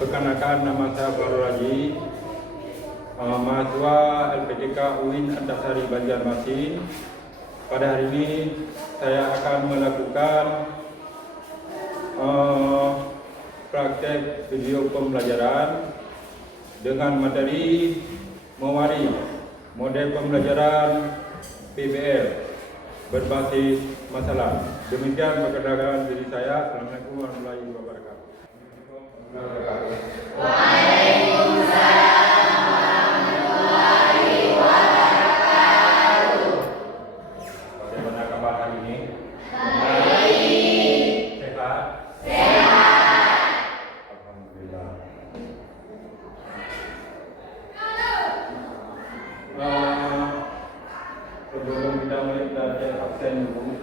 Perkenalkan, nama saya Farul Haji, mahasiswa LPDK UIN Antasari Banjarmasin. Pada hari ini saya akan melakukan praktek video pembelajaran dengan materi mewari model pembelajaran PBL berbasis masalah. Demikian perkenalkan diri saya. Assalamualaikum warahmatullahi wabarakatuh. Waalaikumsalam warahmatullahi wabarakatuh. Bagaimana kabar hari ini? Baik. Sehat? Sehat. Alhamdulillah. Sebelum kita mulai, kita cek absen dulu.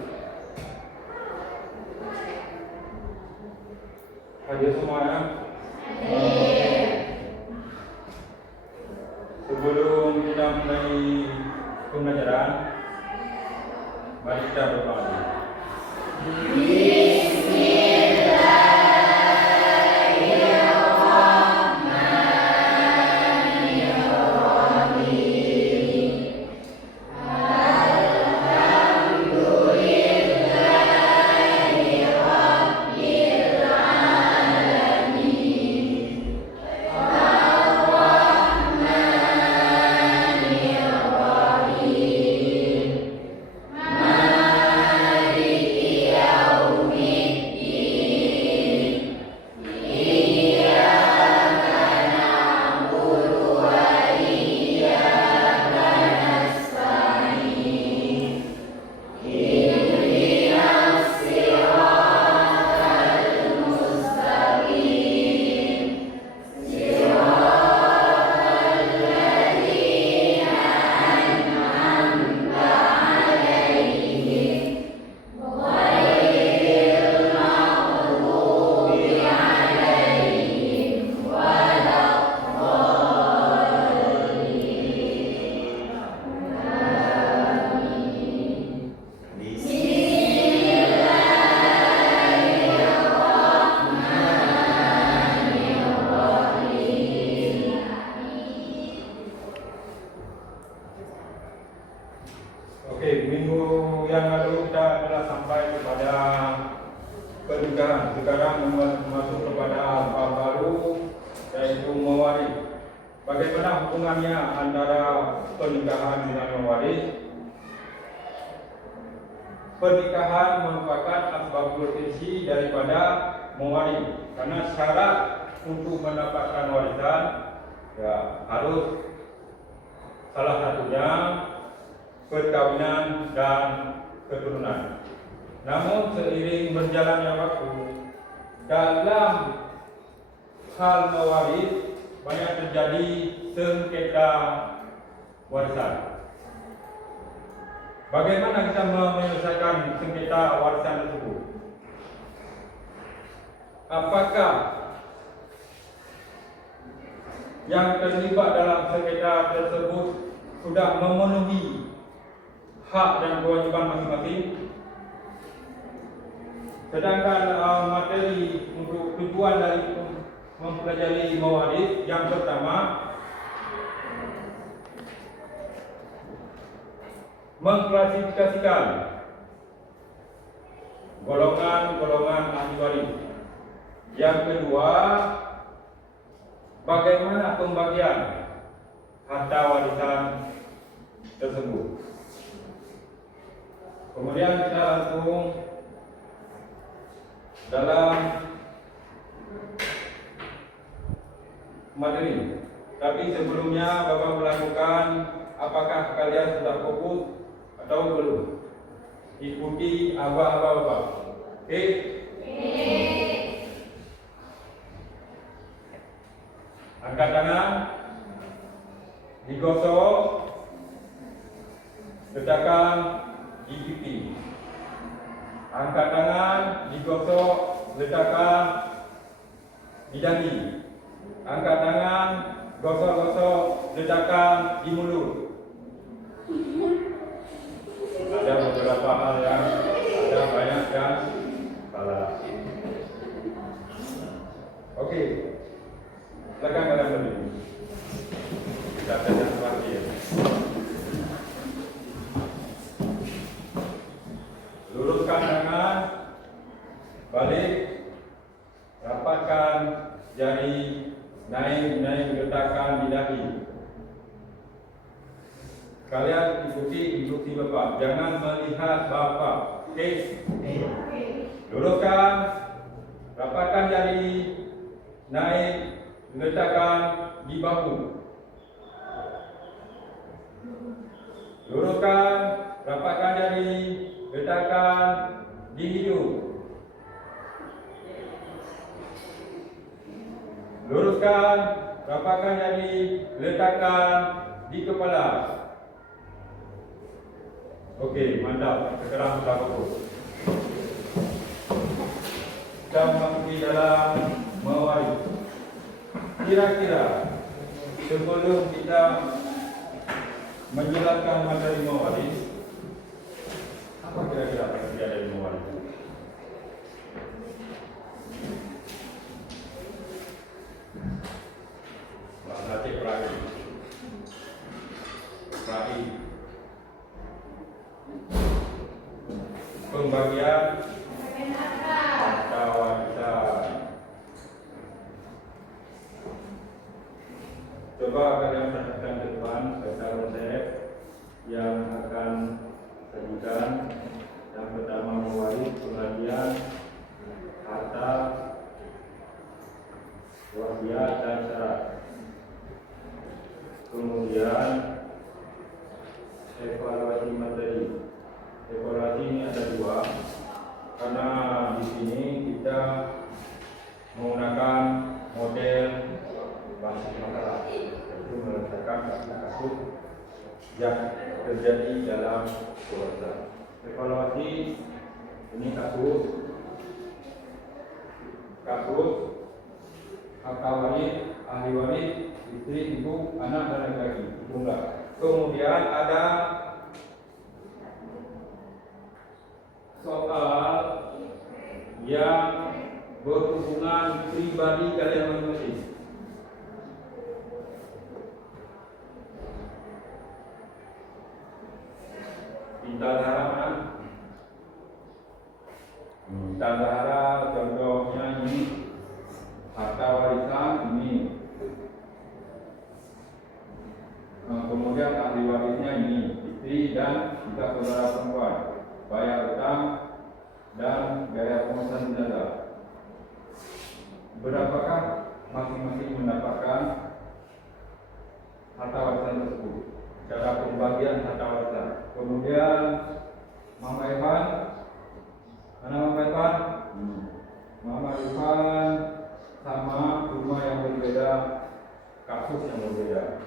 Hadir semuanya? Sebelum kita mulai pembelajaran, mari kita berdoa. Oke, minggu yang lalu kita telah sampai kepada pernikahan. Sekarang masuk kepada hal baru, yaitu mewaris. Bagaimana hubungannya antara pernikahan dengan mewaris? Pernikahan merupakan asbab urgensi daripada mewaris, karena syarat untuk mendapatkan warisan harus salah satunya perkawinan dan keturunan. Namun seiring berjalannya waktu, dalam hal mewaris banyak terjadi sengketa warisan. Bagaimana kita menyelesaikan sengketa warisan tersebut? Apakah yang terlibat dalam sengketa tersebut sudah memenuhi hak dan kewajiban masing-masing? Sedangkan materi untuk tujuan dari mempelajari mewaris, yang pertama, mengklasifikasikan golongan-golongan ahli waris. Yang kedua, bagaimana pembagian harta warisan tersebut. Kemudian kita langsung dalam materi. Tapi sebelumnya Bapak melakukan, apakah kalian sudah fokus atau belum? Ikuti aba-aba Bapak. Oke? Angkat tangan, digosok, letakkan di pipi. Angkat tangan, digosok, letakkan di dahi. Angkat tangan, gosok-gosok, letakkan di mulut. Ada beberapa hal yang ada banyak yang salah. Oke. balik, rapatkan jari, naik letakkan di dahi. Kalian ikuti instruksi Bapak, jangan melihat Bapak. Oke? Luruskan, rapatkan jari, naik, letakkan di bahu. Luruskan, rapatkan jari, letakkan di hidung. Luruskan, rapatkan jari, letakkan di kepala. Okey, mantap. Sekarang kita fokus. Kita memasuki dalam mewaris. Kira-kira sebelum kita menjelaskan materi mewaris, apa kira-kira yang terjadi dari mewaris? Latih perahi. Pembagian harta warisan. Coba kalian perhatikan ke depan serta konsep yang akan sebutkan. Yang pertama mewaris, pembagian harta wasiat dan syarat. Kemudian evaluasi materi. Evaluasi ini ada dua, karena di sini kita menggunakan model basis masalah, yaitu menyelesaikan kasus yang terjadi dalam keluarga. Evaluasi ini kasus harta waris, ahli waris, istri, ibu, anak dan laki-laki. Kemudian ada soal yang berhubungan pribadi kalian masing-masing. Intazahara, contohnya ini harta warisan ini. Kemudian ahli warisnya ini istri dan 3 saudara perempuan. Bayar utang dan gaya pengurusan jenazah. Berapakah masing-masing mendapatkan harta warisan tersebut? Cara pembagian harta warisan. Kemudian Mama Evan, mana Mama Evan? Mama Evan sama rumah yang berbeda, kasus yang berbeda.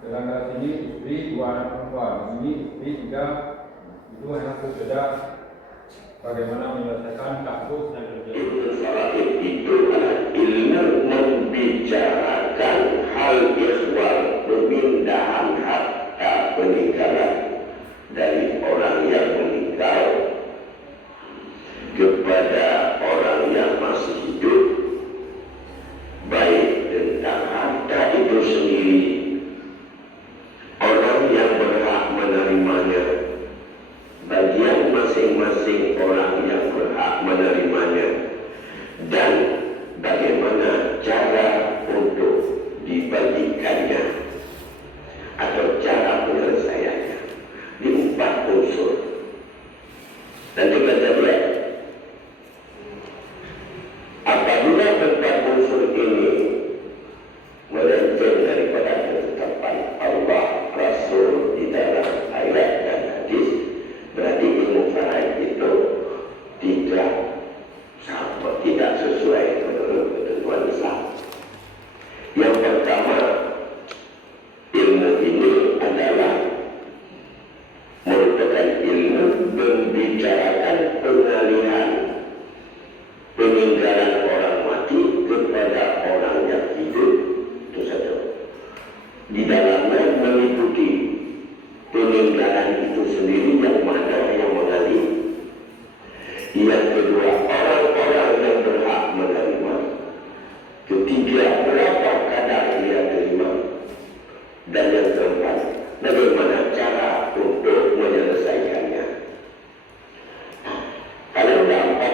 Dalam sini istri 2 anak perempuan, ini istri 3. Itu hanya berbeda bagaimana menyelesaikan kasus yang terjadi. Itu adalah ilmu membicarakan hal ikhwal, pemindahan harta peninggalan dari orang yang meninggal kepada orang yang masih hidup, baik tentang harta itu sendiri, orang yang berhak menerimanya, bagian masing-masing orang yang berhak menerimanya, dan bagaimana cara untuk dibagikannya atau cara penyelesaiannya di 4 unsur. Dan kita lihat apabila 4 unsur ini melenceng daripada ketetapan Allah Rasul di dalam ayat dan hadis, berarti ilmu faraid itu tidak sesuai menurut ketentuan Islam. Yang pertama, ilmu ini adalah merupakan ilmu membicarakan pengalihan peninggalan orang mati kepada orang yang hidup. Itu satu. Di dalamnya meliputi peninggalan itu sendiri yang mana yang mengalih. Yang kedua, orang-orang yang berhak menerima. Ketiga, berapa kadar dia terima. Dan yang keempat, bagaimana cara untuk menyelesaikannya. Kalau dapat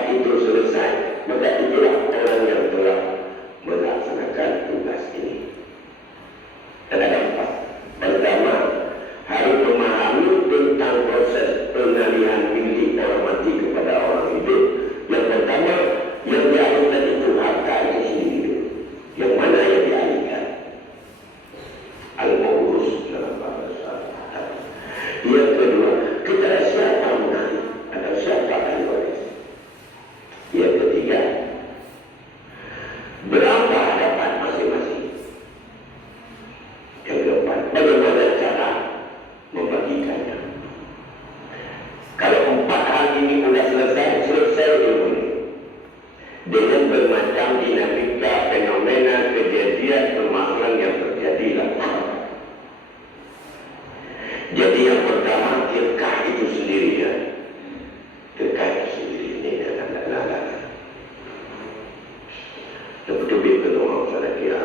lebih ke doa pada kia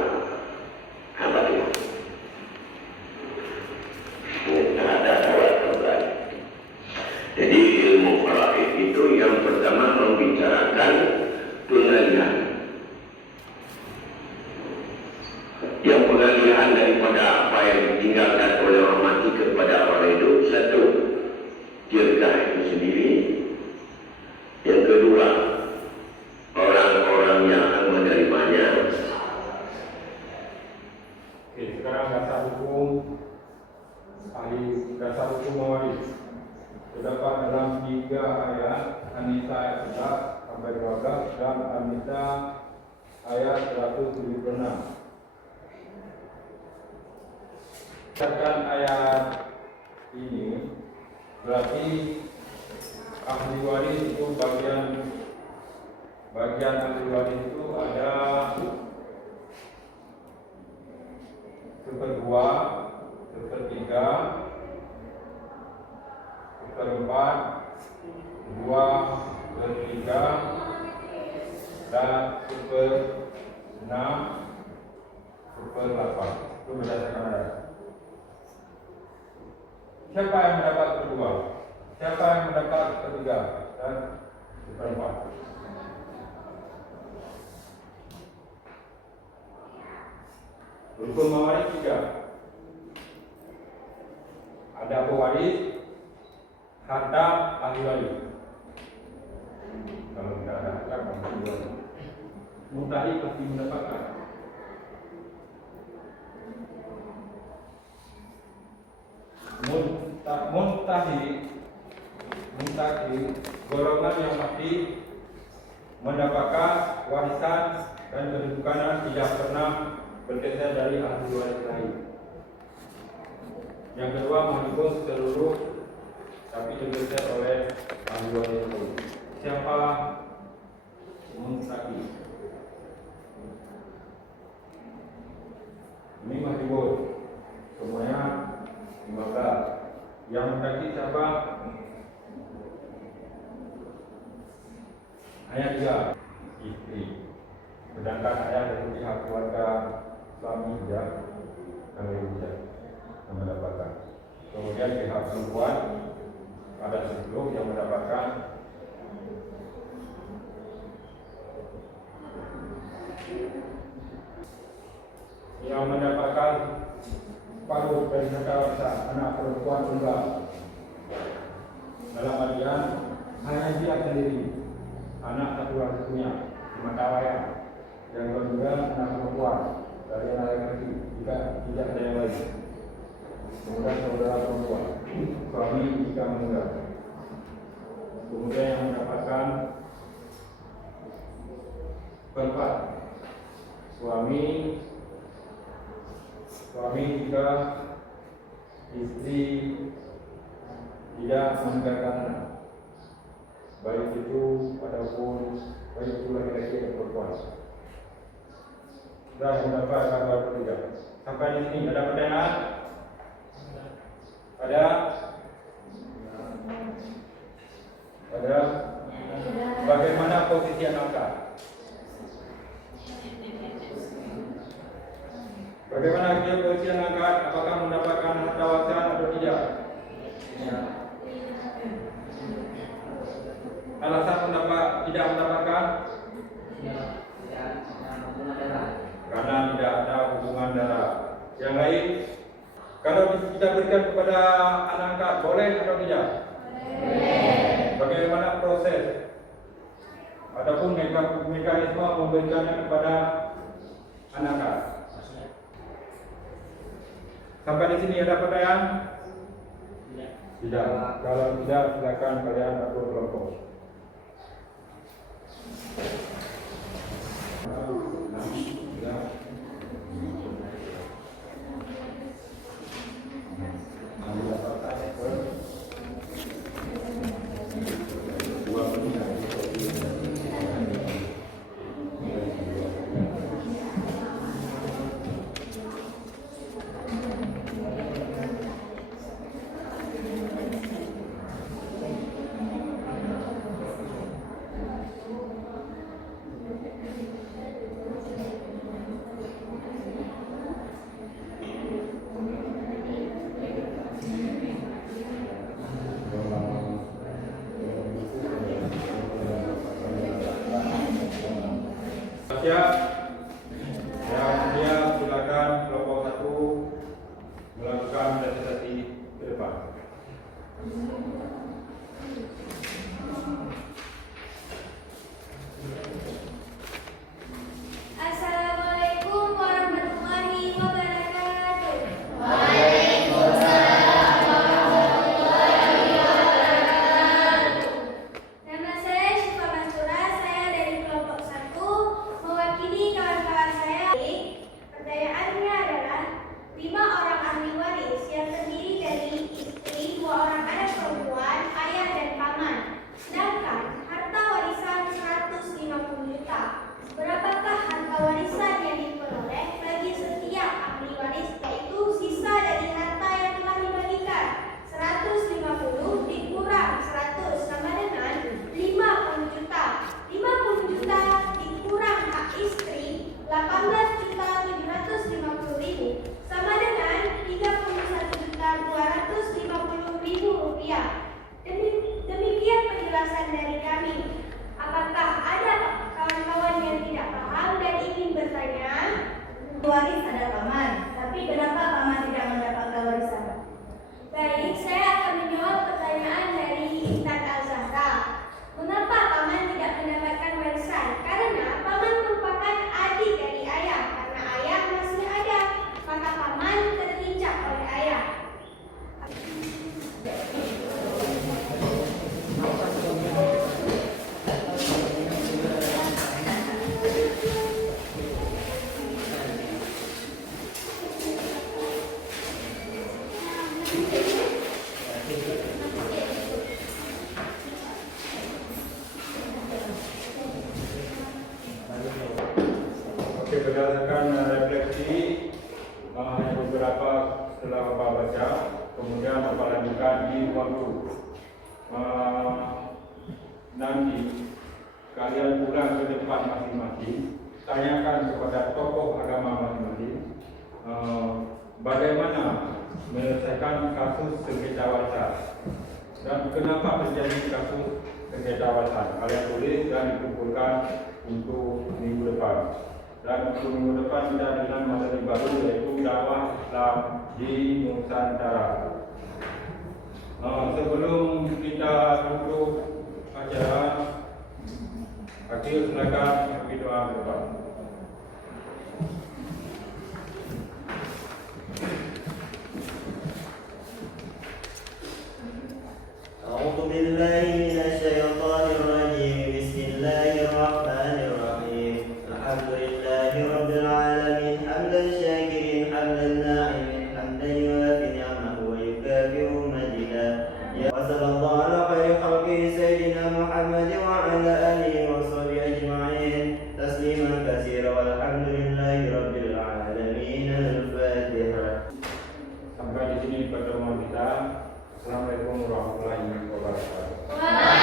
hamba dia. Ada awal kembali. Jadi ilmu faraid itu yang pertama membicarakan pengalihan. Yang pengalihan daripada apa yang ditinggalkan oleh orang mati kepada orang hidup. Satu, jerkah itu sendiri. Yang kedua, orang-orang yang akan menerimanya. Oke, sekarang dasar hukum ahli dasar hukum mawaris terdapat dalam 3 ayat An-Nisa ayat 11 sampai 12 dan An-Nisa ayat 176. Berdasarkan ayat ini berarti ahli waris itu bagian ahli waris itu ada 1/2, 1/3, 1/4, 2/3 dan 1/6, 1/8. Itu berdasarkan ayat. Siapa yang mendapat 1/2? Siapa yang mendapat 1/3 dan 1/4? Rukun mawaris 3. Ada pewaris, harta, ahli waris. Kalau tidak ada harta, ahli waris. Mutahi pasti mendapatkan. Muntahi golongan yang mati mendapatkan warisan dan kedudukan tidak pernah bergeser dari ahli waris lain. Yang kedua, menghimpun seluruh tapi digeser oleh ahli waris itu. Siapa muntahi? Ini mahibur. Semuanya 15. Yang mendaki siapa? Ayat 3, istri. Sedangkan ayat dari pihak keluarga suami tidak yang mendapatkan. Kemudian pihak perempuan ada 10 yang mendapatkan separuh dari harta anak perempuan tunggal. Dalam artian hanya dia sendiri, anak satu-satunya di mata wayang. Yang kedua anak perempuan dari anak laki-laki, jika tidak ada yang lain. Kemudian saudara perempuan, suami jika meninggal. Kemudian yang mendapatkan keempat, suami jika istri tidak meninggalkan anak, baik itu laki-laki atau perempuan. Sudah mendapat kabar ketiga. Sampai di sini ada pertanyaan? Ada? Bagaimana posisi anak? Bagaimana dia posisi anak? Apakah mendapatkan harta warisan atau tidak? Alasan tidak mendapatkan? Karena tidak ada hubungan darah. Yang lain, kalau kita berikan kepada anak angkat, boleh atau tidak? Bagaimana proses ataupun mekanisme memberikannya kepada anak angkat? Sampai di sini ada pertanyaan? Tidak. Kalau tidak, silakan kalian atur kelompok. siap? Yang mulia, silakan kelompok 1 melakukan presentasi ke depan. Assalamualaikum warahmatullahi wabarakatuh. Nama saya Syifa Mastura, saya dari kelompok 1 mewakili kawan-kawan saya. Pertanyaannya adalah 5 orang ahli waris yang terdiri dari istri, 2 orang anak perempuan, ayah dan paman. Sedangkan harta warisan 150 juta. Berapakah harta warisan yang diperoleh bagi setiap ahli waris, yaitu sisa dari harta yang telah dibagikan? 150 dikurang 100 sama dengan 50 juta. 50 juta dikurang hak istri 18.750.000 sama dengan 31.250.000 rupiah. Demikian penjelasan dari kami. Apakah ada kawan-kawan yang tidak paham dan ingin bertanya? Waris ada paman, tapi kenapa paman tidak mendapatkan warisan? Baik, saya akan menjawab pertanyaan dari Intan Al-Zahra. Mengapa paman tidak mendapatkan warisan? Karena paman merupakan adik dari ayah. Karena ayah masih ada, maka paman terinjak oleh ayah. Oke, berdasarkan refleksi yang beberapa setelah Bapak baca, kemudian Bapak lanjutkan di waktu nanti kalian pulang ke depan masing-masing, tanyakan kepada tokoh agama masing-masing bagaimana menyelesaikan kasus sengketa warisan dan kenapa terjadi kasus sengketa warisan. Kalian tulis dan dikumpulkan untuk minggu depan. Dan untuk minggu depan kita dengan materi baru, yaitu dakwah Islam di Nusantara. Sebelum kita tutup acara, akhir silakan berdoa bersama. أعوذ بالله من الشيطان الرجيم. بسم الله الرحمن الرحيم. الحمد لله رب العالمين حمدا شاكرين حمدا ناعمين حمدا يوافي نعمه ويكافئ مجدا. وصلى الله على خير خلقه سيدنا محمد وعلى آله وصحبه أجمعين تسليما كثيرا والحمد لله رب العالمين. الفاتحة. Sampai di sini pertemuan kita. Assalamualaikum warahmatullahi wabarakatuh.